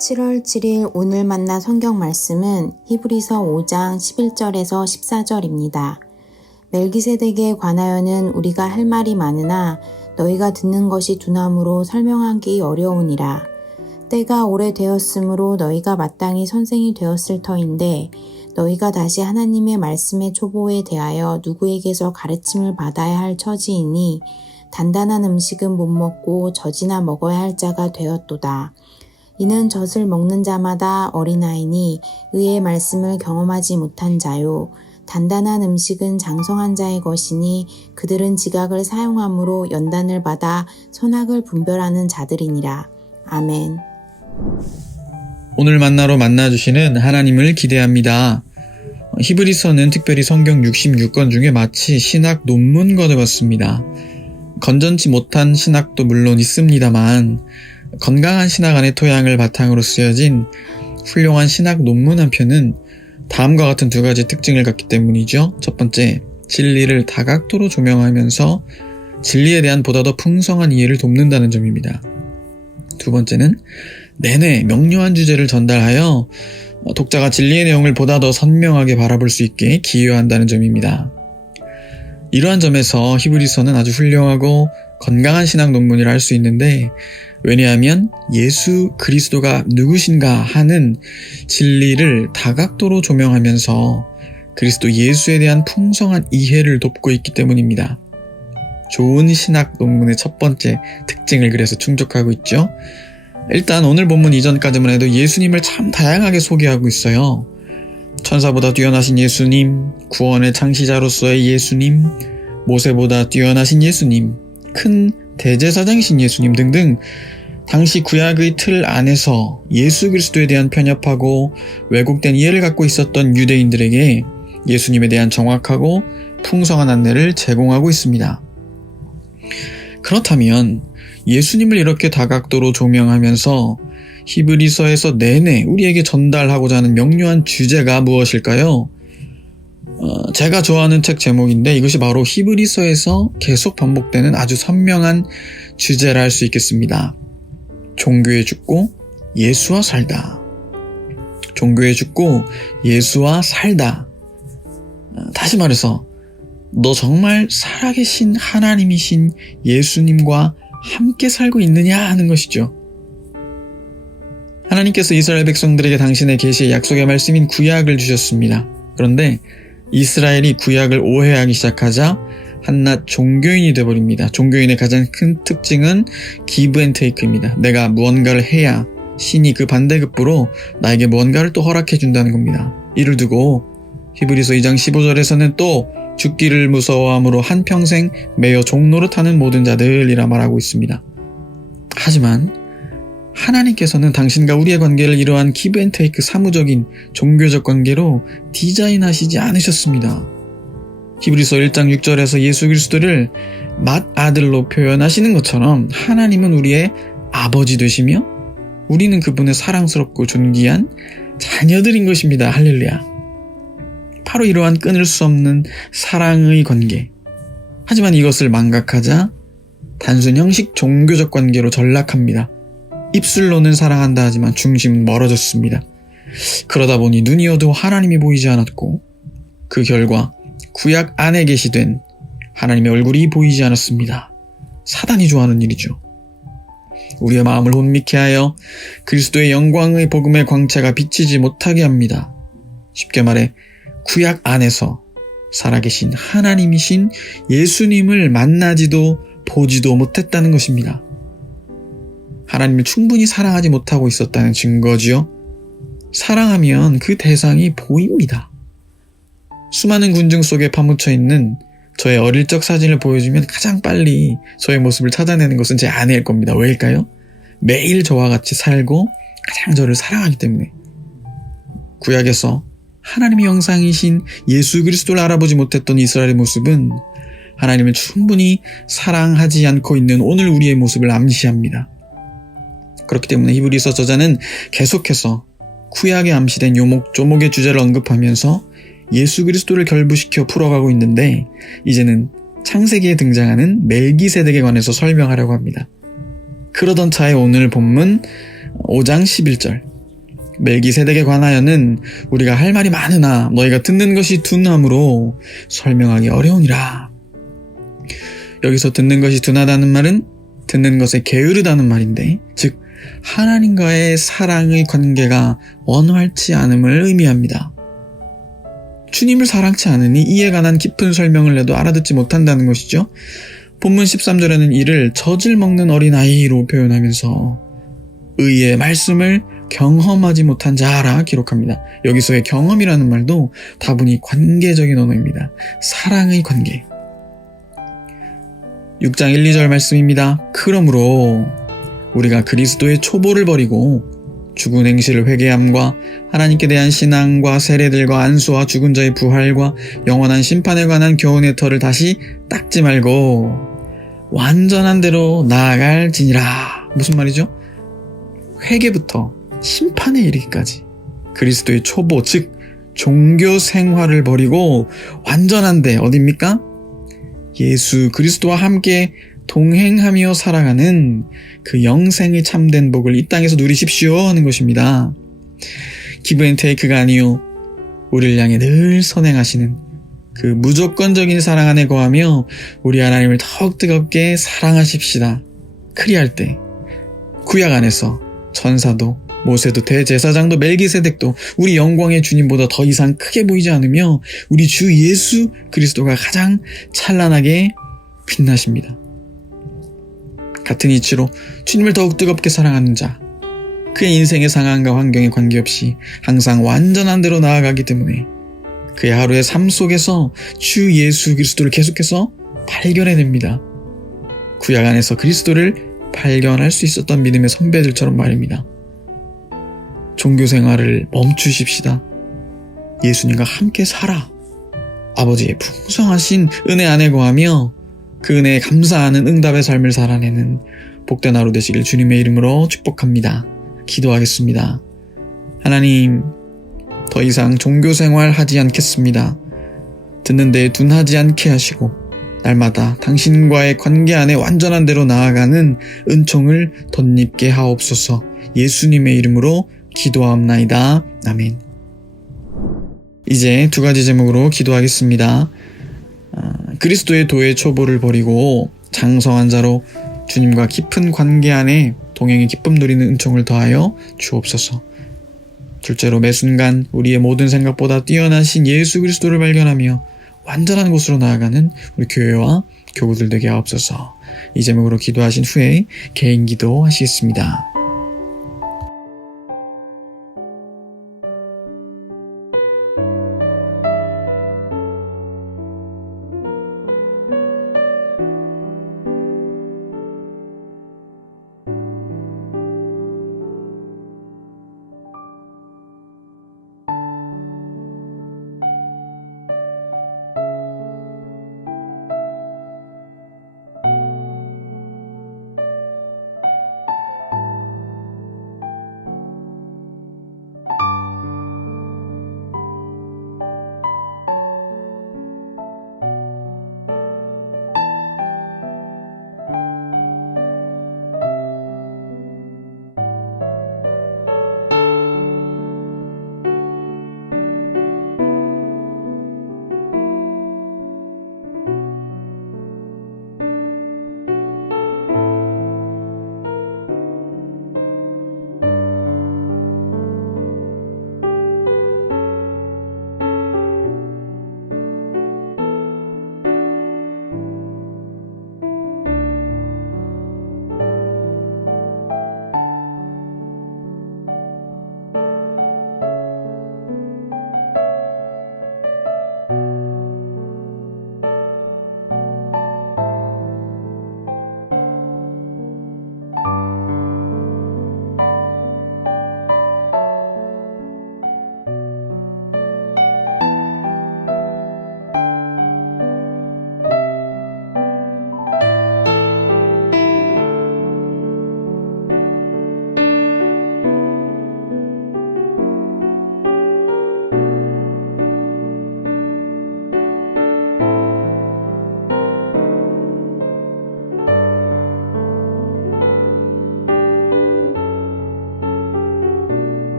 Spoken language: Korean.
7월 7일 오늘 만나 성경 말씀은 히브리서 5장 11절에서 14절입니다. 멜기세덱에 관하여는 우리가 할 말이 많으나 너희가 듣는 것이 두나무로 설명하기 어려우니라. 때가 오래되었으므로 너희가 마땅히 선생이 되었을 터인데 너희가 다시 하나님의 말씀의 초보에 대하여 누구에게서 가르침을 받아야 할 처지이니 단단한 음식은 못 먹고 젖이나 먹어야 할 자가 되었도다. 이는 젖을 먹는 자마다 어린아이니 의의 말씀을 경험하지 못한 자요. 단단한 음식은 장성한 자의 것이니 그들은 지각을 사용함으로 연단을 받아 선악을 분별하는 자들이니라. 아멘. 오늘 만나러 만나주시는 하나님을 기대합니다. 히브리서는 특별히 성경 66권 중에 마치 신학 논문과 같습니다. 건전치 못한 신학도 물론 있습니다만 건강한 신학 안의 토양을 바탕으로 쓰여진 훌륭한 신학 논문 한 편은 다음과 같은 두 가지 특징을 갖기 때문이죠. 첫 번째, 진리를 다각도로 조명하면서 진리에 대한 보다 더 풍성한 이해를 돕는다는 점입니다. 두 번째는 내내 명료한 주제를 전달하여 독자가 진리의 내용을 보다 더 선명하게 바라볼 수 있게 기여한다는 점입니다. 이러한 점에서 히브리서는 아주 훌륭하고 건강한 신학 논문이라 할 수 있는데, 왜냐하면 예수 그리스도가 누구신가 하는 진리를 다각도로 조명하면서 그리스도 예수에 대한 풍성한 이해를 돕고 있기 때문입니다. 좋은 신학 논문의 첫 번째 특징을 그래서 충족하고 있죠. 일단 오늘 본문 이전까지만 해도 예수님을 참 다양하게 소개하고 있어요. 천사보다 뛰어나신 예수님, 구원의 창시자로서의 예수님, 모세보다 뛰어나신 예수님, 큰 대제사장이신 예수님 등등 당시 구약의 틀 안에서 예수 그리스도에 대한 편협하고 왜곡된 이해를 갖고 있었던 유대인들에게 예수님에 대한 정확하고 풍성한 안내를 제공하고 있습니다. 그렇다면 예수님을 이렇게 다각도로 조명하면서 히브리서에서 내내 우리에게 전달하고자 하는 명료한 주제가 무엇일까요? 제가 좋아하는 책 제목인데 이것이 바로 히브리서에서 계속 반복되는 아주 선명한 주제라 할 수 있겠습니다. 종교에 죽고 예수와 살다. 종교에 죽고 예수와 살다. 다시 말해서 너 정말 살아계신 하나님이신 예수님과 함께 살고 있느냐 하는 것이죠. 하나님께서 이스라엘 백성들에게 당신의 계시의 약속의 말씀인 구약을 주셨습니다. 그런데 이스라엘이 구약을 오해하기 시작하자 한낱 종교인이 되어버립니다. 종교인의 가장 큰 특징은 give and take입니다. 내가 무언가를 해야 신이 그 반대급부로 나에게 무언가를 또 허락해 준다는 겁니다. 이를 두고 히브리서 2장 15절에서는 또 죽기를 무서워함으로 한평생 매여 종노릇하는 모든 자들이라 말하고 있습니다. 하지만 하나님께서는 당신과 우리의 관계를 이러한 give and take 사무적인 종교적 관계로 디자인하시지 않으셨습니다. 히브리서 1장 6절에서 예수 그리스도를 맏아들로 표현하시는 것처럼 하나님은 우리의 아버지 되시며 우리는 그분의 사랑스럽고 존귀한 자녀들인 것입니다. 할렐루야. 바로 이러한 끊을 수 없는 사랑의 관계. 하지만 이것을 망각하자 단순 형식 종교적 관계로 전락합니다. 입술로는 사랑한다 하지만 중심은 멀어졌습니다. 그러다 보니 눈이어도 하나님이 보이지 않았고 그 결과 구약 안에 계시된 하나님의 얼굴이 보이지 않았습니다. 사단이 좋아하는 일이죠. 우리의 마음을 혼미케 하여 그리스도의 영광의 복음의 광채가 비치지 못하게 합니다. 쉽게 말해 구약 안에서 살아계신 하나님이신 예수님을 만나지도 보지도 못했다는 것입니다. 하나님을 충분히 사랑하지 못하고 있었다는 증거지요. 사랑하면 그 대상이 보입니다. 수많은 군중 속에 파묻혀 있는 저의 어릴 적 사진을 보여주면 가장 빨리 저의 모습을 찾아내는 것은 제 아내일 겁니다. 왜일까요? 매일 저와 같이 살고 가장 저를 사랑하기 때문에. 구약에서 하나님의 형상이신 예수 그리스도를 알아보지 못했던 이스라엘의 모습은 하나님을 충분히 사랑하지 않고 있는 오늘 우리의 모습을 암시합니다. 그렇기 때문에 히브리서 저자는 계속해서 구약에 암시된 요목조목의 주제를 언급하면서 예수 그리스도를 결부시켜 풀어가고 있는데 이제는 창세기에 등장하는 멜기세덱에 관해서 설명하려고 합니다. 그러던 차에 오늘 본문 5장 11절 멜기세덱에 관하여는 우리가 할 말이 많으나 너희가 듣는 것이 둔함으로 설명하기 어려우니라. 여기서 듣는 것이 둔하다는 말은 듣는 것에 게으르다는 말인데, 즉 하나님과의 사랑의 관계가 원활치 않음을 의미합니다. 주님을 사랑치 않으니 이에 관한 깊은 설명을 해도 알아듣지 못한다는 것이죠. 본문 13절에는 이를 젖을 먹는 어린아이로 표현하면서 의의 말씀을 경험하지 못한 자라 기록합니다. 여기서의 경험이라는 말도 다분히 관계적인 언어입니다. 사랑의 관계. 6장 1, 2절 말씀입니다. 그러므로 우리가 그리스도의 초보를 버리고 죽은 행실을 회개함과 하나님께 대한 신앙과 세례들과 안수와 죽은 자의 부활과 영원한 심판에 관한 교훈의 털을 다시 닦지 말고 완전한 대로 나아갈지니라. 무슨 말이죠? 회개부터 심판에 이르기까지 그리스도의 초보, 즉 종교 생활을 버리고 완전한데 어딥니까? 예수 그리스도와 함께 동행하며 살아가는 그 영생의 참된 복을 이 땅에서 누리십시오 하는 것입니다. 기브앤테이크가 아니요, 우리를 향해 늘 선행하시는 그 무조건적인 사랑 안에 거하며 우리 하나님을 더욱 뜨겁게 사랑하십시다. 그리할 때 구약 안에서 천사도 모세도 대제사장도 멜기세덱도 우리 영광의 주님보다 더 이상 크게 보이지 않으며 우리 주 예수 그리스도가 가장 찬란하게 빛나십니다. 같은 이치로 주님을 더욱 뜨겁게 사랑하는 자, 그의 인생의 상황과 환경에 관계없이 항상 완전한 대로 나아가기 때문에 그의 하루의 삶 속에서 주 예수 그리스도를 계속해서 발견해냅니다. 구약 안에서 그리스도를 발견할 수 있었던 믿음의 선배들처럼 말입니다. 종교 생활을 멈추십시다. 예수님과 함께 살아. 아버지의 풍성하신 은혜 안에 거하며 그 은혜에 감사하는 응답의 삶을 살아내는 복된 하루 되시길 주님의 이름으로 축복합니다. 기도하겠습니다. 하나님, 더 이상 종교 생활 하지 않겠습니다. 듣는 데에 둔하지 않게 하시고 날마다 당신과의 관계 안에 완전한 대로 나아가는 은총을 덧입게 하옵소서. 예수님의 이름으로 기도하옵나이다. 아멘. 이제 두 가지 제목으로 기도하겠습니다. 그리스도의 도의 초보를 버리고 장성한 자로 주님과 깊은 관계 안에 동행의 기쁨 누리는 은총을 더하여 주옵소서. 둘째로 매 순간 우리의 모든 생각보다 뛰어나신 예수 그리스도를 발견하며 완전한 곳으로 나아가는 우리 교회와 교우들 되게 하옵소서. 이 제목으로 기도하신 후에 개인 기도 하시겠습니다.